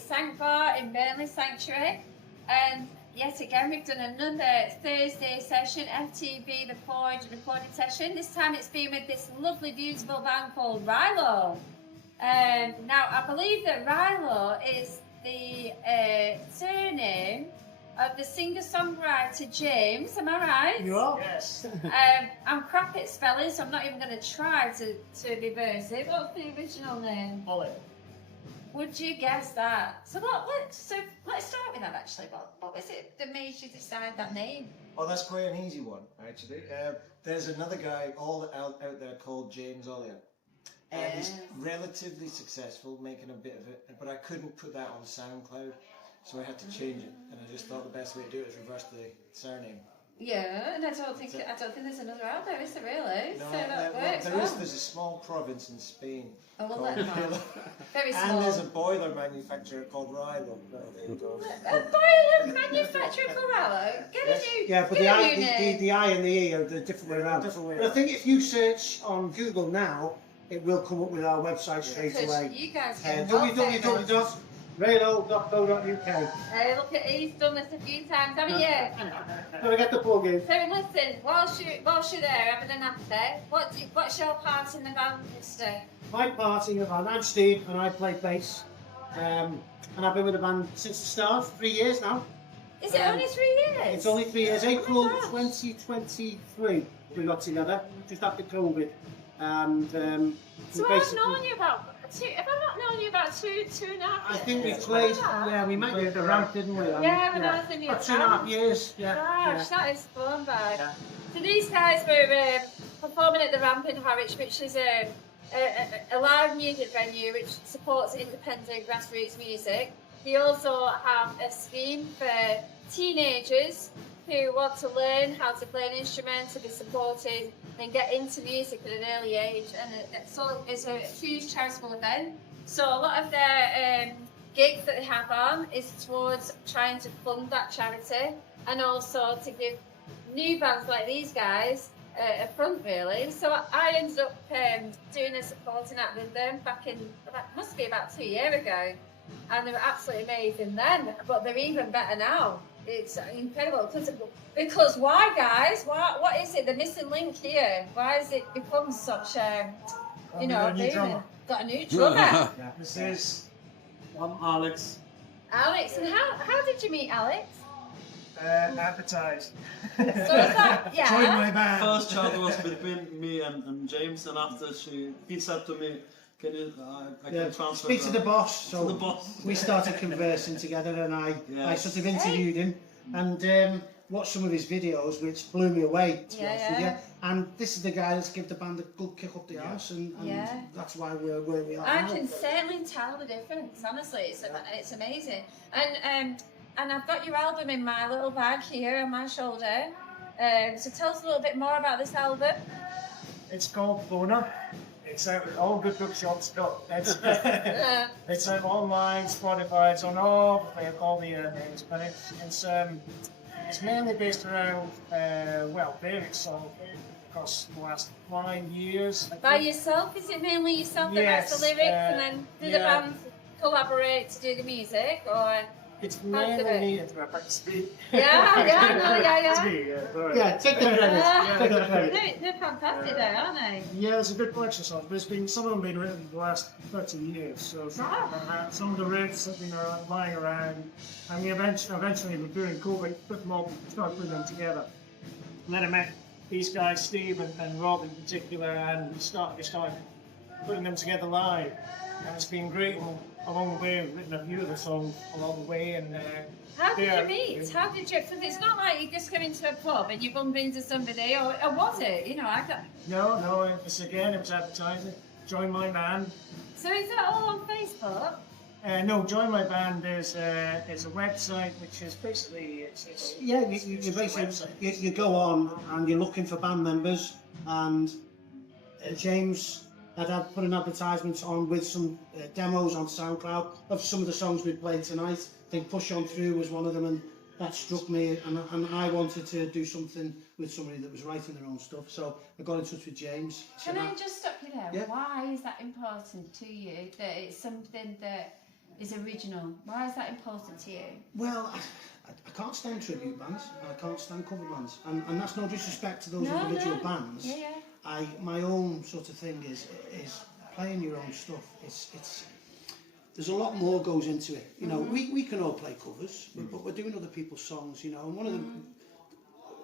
Sank Bar in Burnley Sanctuary, and yet again we've done another Thursday session, FTV the Forge recorded session. This time it's been with this lovely beautiful band called Reillo. Now I believe that Reillo is the surname of the singer-songwriter James, am I right? You are? Yes. I'm crap at spelling, so I'm not even going to try to reverse it. What's the original name? Ollier. Would you guess that? So let's start with that actually. What was it that made you decide that name? Oh, that's quite an easy one, actually. There's another guy out there called James Ollier. And he's relatively successful, making a bit of it, but I couldn't put that on SoundCloud. So I had to change it, and I just thought the best way to do it is reverse the surname. Yeah, and I don't think there's another out there, is there really? No, so that works. there's a small province in Spain. Oh, well, called let them Very small. And there's a boiler manufacturer called Reillo. There you go. A boiler manufacturer called Reillo? But the I and the E are the different way around. But I think if you search on Google now, it will come up with our website straight away. You guys www.reillo.co.uk. Hey, look at he's done this a few times, haven't you? Gotta get the plug in. So listen, whilst you're there having a nappy, what's your part in the band, Mister? My part in the band, I'm Steve and I play bass. And I've been with the band since the start, 3 years now. Is it only 3 years? It's only 3 years. April 2023 we got together, just after COVID. And so I've known you about two and a half years? I think we played, we met you at the ramp, didn't we? Yeah, when I was in your 2.5 years, Gosh, that is fun, bad. Yeah. So these guys were performing at the ramp in Harwich, which is a live music venue which supports independent grassroots music. They also have a scheme for teenagers who want to learn how to play an instrument, to be supported and get into music at an early age, and so it's a huge charitable event. So a lot of their gigs that they have on is towards trying to fund that charity, and also to give new bands like these guys a front, really. So I ended up doing a supporting act with them back in, must be about 2 years ago, and they were absolutely amazing then, but they're even better now. It's incredible because why, guys? What is it? The missing link here? Why has it become such a got a new drummer? Yeah. This is Alex. Alex, and how did you meet Alex? Advertised. So is that Join my band. First chat was between me and James, and after he said to me, "Can you? I can transfer." Speak to the boss. So the boss. We started conversing together, and I sort of interviewed him and watched some of his videos, which blew me away. To be honest with you. And this is the guy that's given the band a good kick up the arse, and that's why we're where we are I now. can certainly tell the difference. Honestly, it's amazing. And I've got your album in my little bag here on my shoulder. So tell us a little bit more about this album. It's called Bona. It's out at all good bookshops. It's out online, Spotify. It's on all the names, but it's mainly based around various songs across the last 5 years. By yourself? Is it mainly yourself that writes the lyrics, and then do the band collaborate to do the music, or? It's mainly me at the speed. Yeah, take the credit. They're fantastic there, aren't they? Yeah, there's a good collection of songs, but some of them have been written in the last 30 years. So some of the riffs have been lying around, and we eventually during COVID started putting them together. And then I met these guys, Steve and Rob in particular, and we started putting them together live. And it's been great along the way. We've written a few of the songs along the way. And how did you meet? How did you? Because it's not like you just come into a pub and you bump into somebody, or was it? I got. No. It was advertising. Join my band. So is that all on Facebook? No, Join My Band is a website which is basically you go on and you're looking for band members, and James had put an advertisement on with some demos on SoundCloud of some of the songs we played tonight. I think Push On Through was one of them, and that struck me, and I wanted to do something with somebody that was writing their own stuff, so I got in touch with James. Can I just stop you there? Yeah. Why is that important to you, that it's something that is original? Why is that important to you? Well, I can't stand tribute bands, and I can't stand cover bands, and that's no disrespect to those individual bands. Yeah. My own sort of thing is playing your own stuff. It's there's a lot more goes into it. You know, we can all play covers, but we're doing other people's songs. You know, and one of the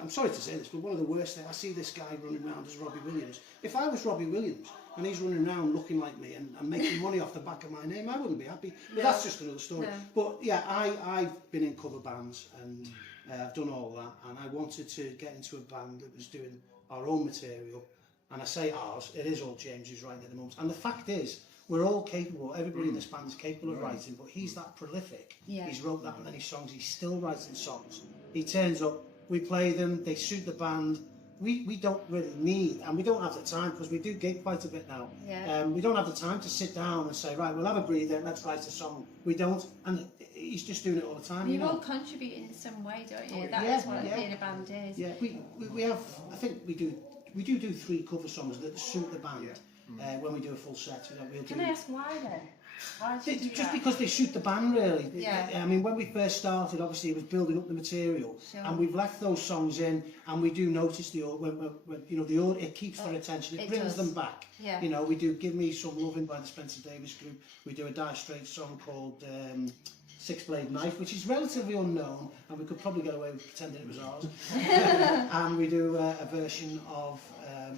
I'm sorry to say this, but one of the worst things, I see this guy running around as Robbie Williams. If I was Robbie Williams and he's running around looking like me and making money off the back of my name, I wouldn't be happy. But that's just another story. No. But yeah, I've been in cover bands and I've done all that, and I wanted to get into a band that was doing our own material. And I say ours, it is all James who's writing at the moment. And the fact is, we're all capable, everybody in this band is capable of writing, but he's that prolific. Yeah. He's wrote that many songs, he's still writing songs. He turns up, we play them, they suit the band. We don't really need, and we don't have the time, because we do gig quite a bit now. Yeah. We don't have the time to sit down and say, right, we'll have a breather, let's write a song. We don't, and he's just doing it all the time. You're all contributing in some way, don't you? That is what being a band is. Yeah, we have, I think we do 3 cover songs that suit the band. When we do a full set, Can I ask why then? Why did you do just that? because they suit the band, really. Yeah. I mean, when we first started, obviously it was building up the material, and we've left those songs in, and we do notice the it keeps their attention. It brings them back. Yeah. You know, we do "Give Me Some Loving" by the Spencer Davis Group. We do a Dire Straits song called Six Blade Knife, which is relatively unknown, and we could probably get away with pretending it was ours. And we do a version of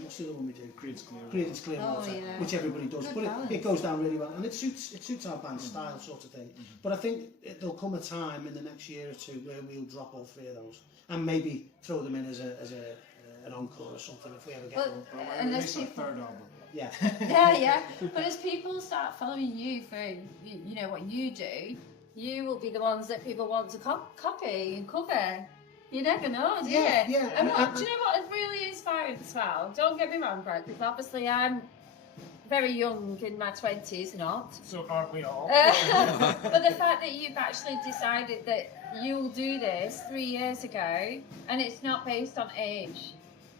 what's the other one we do? Creedence Clearwater, which everybody does. Good But it goes down really well, and it suits our band style, sort of thing. But I think there'll come a time in the next year or two where we'll drop all 3 of those and maybe throw them in as an encore or something if we ever get one. And there's people, third album. Yeah. yeah. But as people start following you for you know what you do, you will be the ones that people want to copy and cover. You never know, do you? Yeah. And do you know what is really inspiring as well? Don't get me wrong, Brad, because obviously I'm very young in my 20s, not. So aren't we all? But the fact that you've actually decided that you'll do this 3 years ago, and it's not based on age.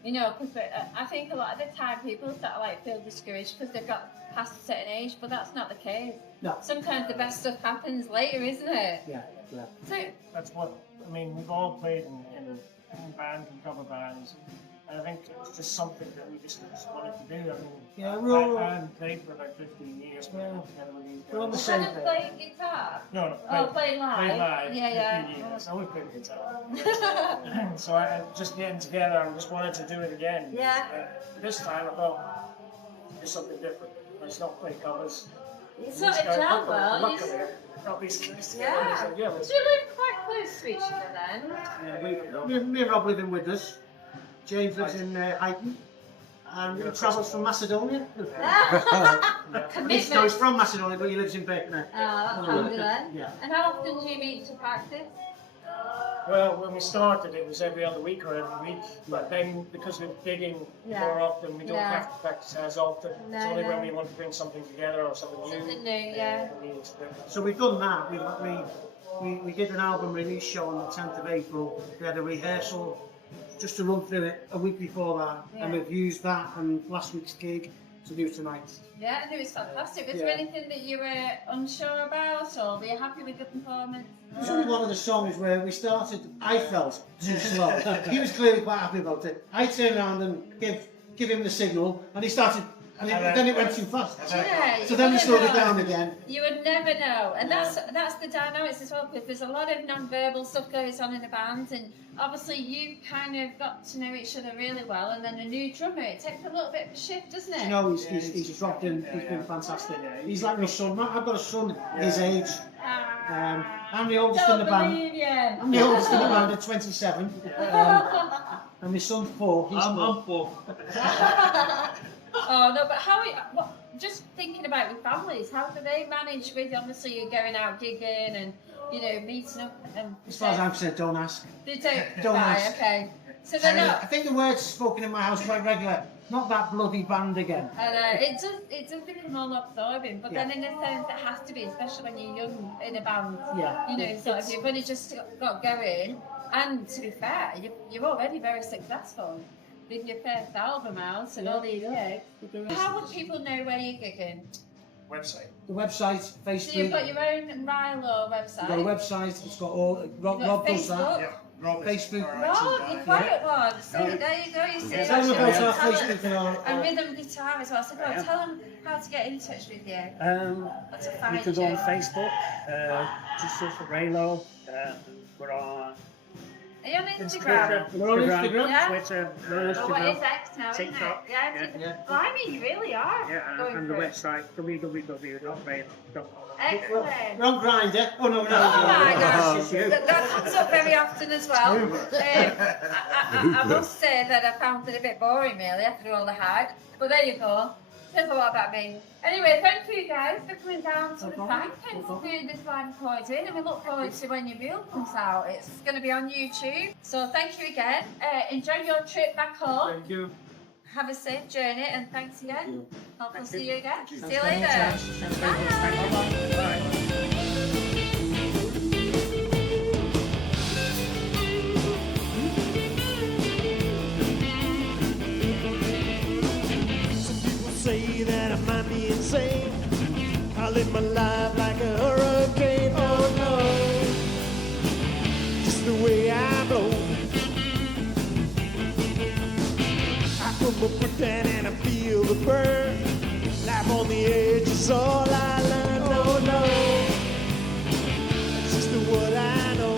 You know, because I think a lot of the time people start feel discouraged because they've got past a certain age, but that's not the case. No. Sometimes the best stuff happens later, isn't it? Yeah. So, That's what, I mean, we've all played in bands and cover bands, and I think it's just something that we just wanted to do. I mean, we're all... I hadn't played for about 15 years, but together with these We're on the guys. same haven't played guitar? No, Playing live? Played live. Yeah. 15 years. I always played guitar. So I just getting together, I just wanted to do it again. Yeah. This time I thought, do something different. Let's not play covers. You sort of gel well. Luckily, got these guys together. Yeah. So, yeah, let's Do you live quite close to each other then? Me and Rob live in Widnes. James lives in Huyton. And he travels from Macedonia. Commitment. He's from Macedonia, but he lives in Birkenhead. Alhamdulillah. Yeah. And how often do you meet to practice? Well, when we started, it was every other week or every week. But then, because we're gigging more often, we don't have to practice as often. It's only when we want to bring something together or something new. Something new, yeah. So we've done that. We did an album release show on the 10th of April. We had a rehearsal just to run through it a week before that, and we've used that and last week's gig to do tonight. Yeah, and it was fantastic. Was there anything that you were unsure about, or were you happy with the performance? There's only one of the songs where we started, I felt too slow. He was clearly quite happy about it. I turned around and give him the signal, and he started, and then it went too fast. Yeah, So then we slowed it down again. You would never know, and that's the dynamics as well, because there's a lot of non-verbal stuff goes on in the band, and obviously you kind of got to know each other really well, and then a new drummer, it takes a little bit of a shift, doesn't it? You know, he's dropped in, he's been fantastic. He's like my son. I've got a son his age. I'm the oldest in the band. I'm the oldest in the band at 27. And my son's 4. I'm 4. Oh no, but just thinking about your families, how do they manage with, obviously you're going out gigging and, you know, meeting up and... As far as I'm concerned, don't ask. They don't? Don't Right, ask. okay. So they're I not... think the word's spoken in my house quite regular. Not that bloody band again. it does become all absorbing, but then in a sense it has to be, especially when you're young in a band. Yeah. You know, sort of, you've only just got going, and to be fair, you're already very successful with your first album out and all these gigs. How would people know where you're gigging? website. The website, So you've Facebook. got your own Reillo website. We've got a website. It's got all. Rob does that. Facebook. Yeah, Rob is Facebook. our No, IT you guy. quiet one. See, there you go. You see, Tell them about our Tell them- Facebook and our. and rhythm guitar as well. So go on, tell them how to get in touch with you. What's a You find can go on you? Facebook, just search for Reillo. We're on Are you on Instagram? We're on Instagram. Yeah. Twitter, we're on Oh, what is Instagram. X now, isn't it? TikTok. Yeah. Yeah. Yeah. Well, I mean, you really are. Yeah, going and the for it. website www.reillo.com. Excellent. We're on Grindr. Oh no, no. Oh my gosh, you. that comes up very often as well. I must say that I found it a bit boring really after all the hype, but there you go. Says a lot about me. Anyway, thank you guys for coming down to the site and for doing this live recording, and we look forward to when your reel comes out. It's going to be on YouTube. So thank you again. Enjoy your trip back home. Thank you. Have a safe journey, and thanks again. Hope we'll see you again. See you Thanks later. very much. Bye. Some people say that I might be insane. I live my life like a hurricane. Oh no, just the way I blow. I put my foot down and I feel the burn. Life on the edge is all I learn. Oh no, it's just what I know.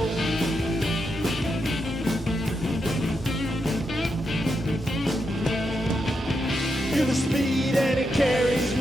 Feel the speed and it carries